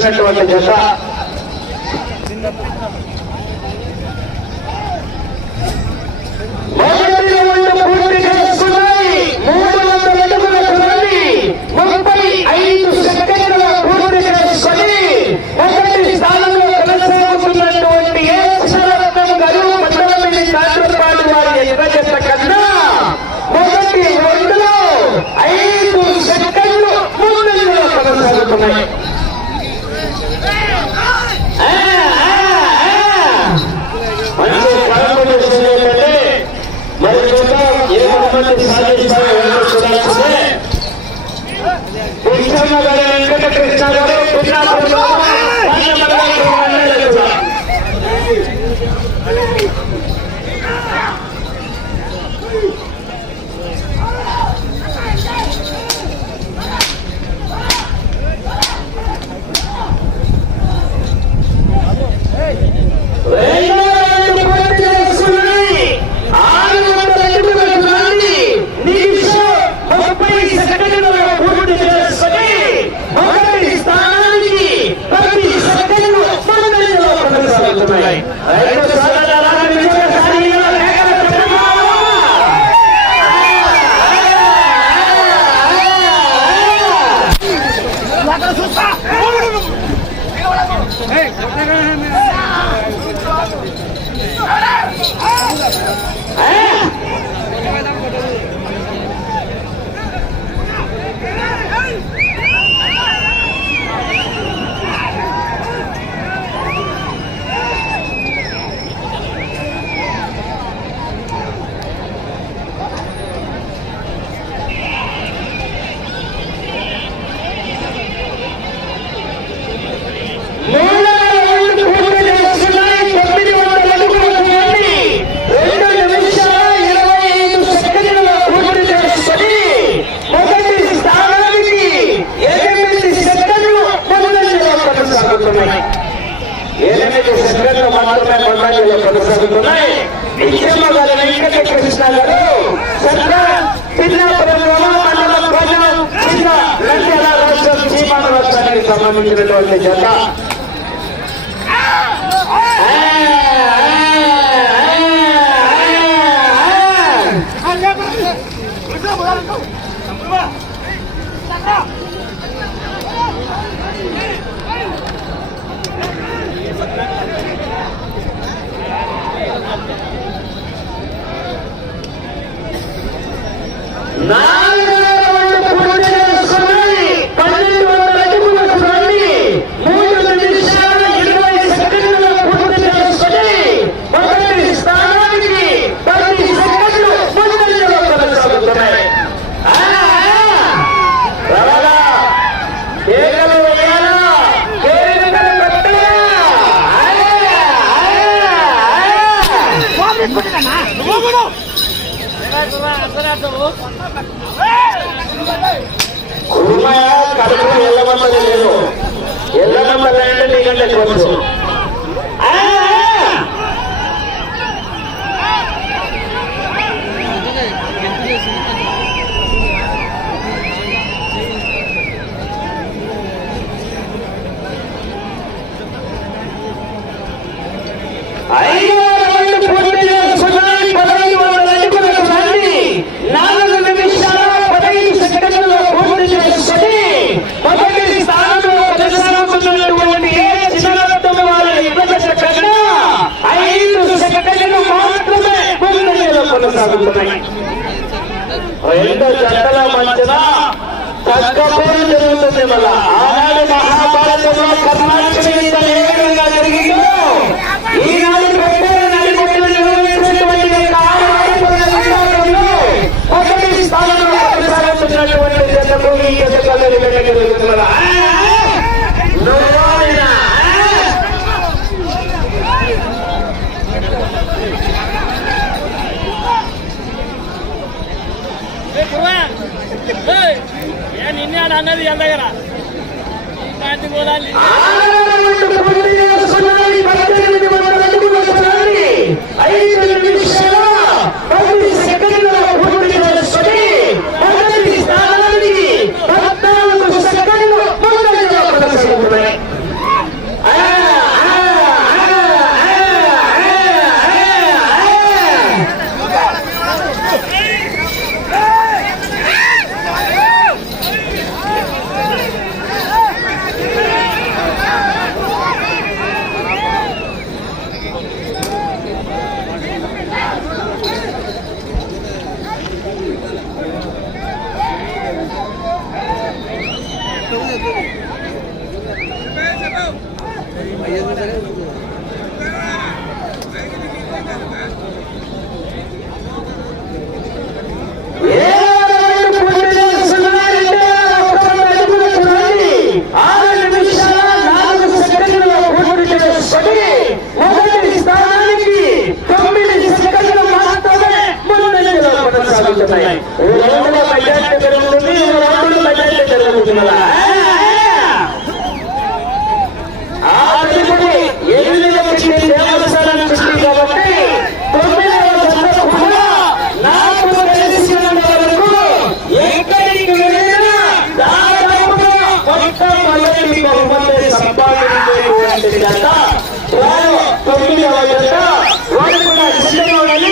Cement ಒಂದು ಜಸ như thế này đấy శిబిరంలో మాత్రమే కొనసాగులు కొనసాగుతున్నాయి. నిత్యంలో గల వెంకట కృష్ణ గారు మండలం రాష్ట్రం సీమాన రాష్ట్రానికి సంబంధించినటువంటి జత. కడుపు ఎల్లమన్నది లేదు ఎల్లమన్నది అంటే నీకంటే అయ్యో बनाई అన్నది అందగర పార్టీ కూడా వారు కూడా సిద్ధంగా ఉండాలి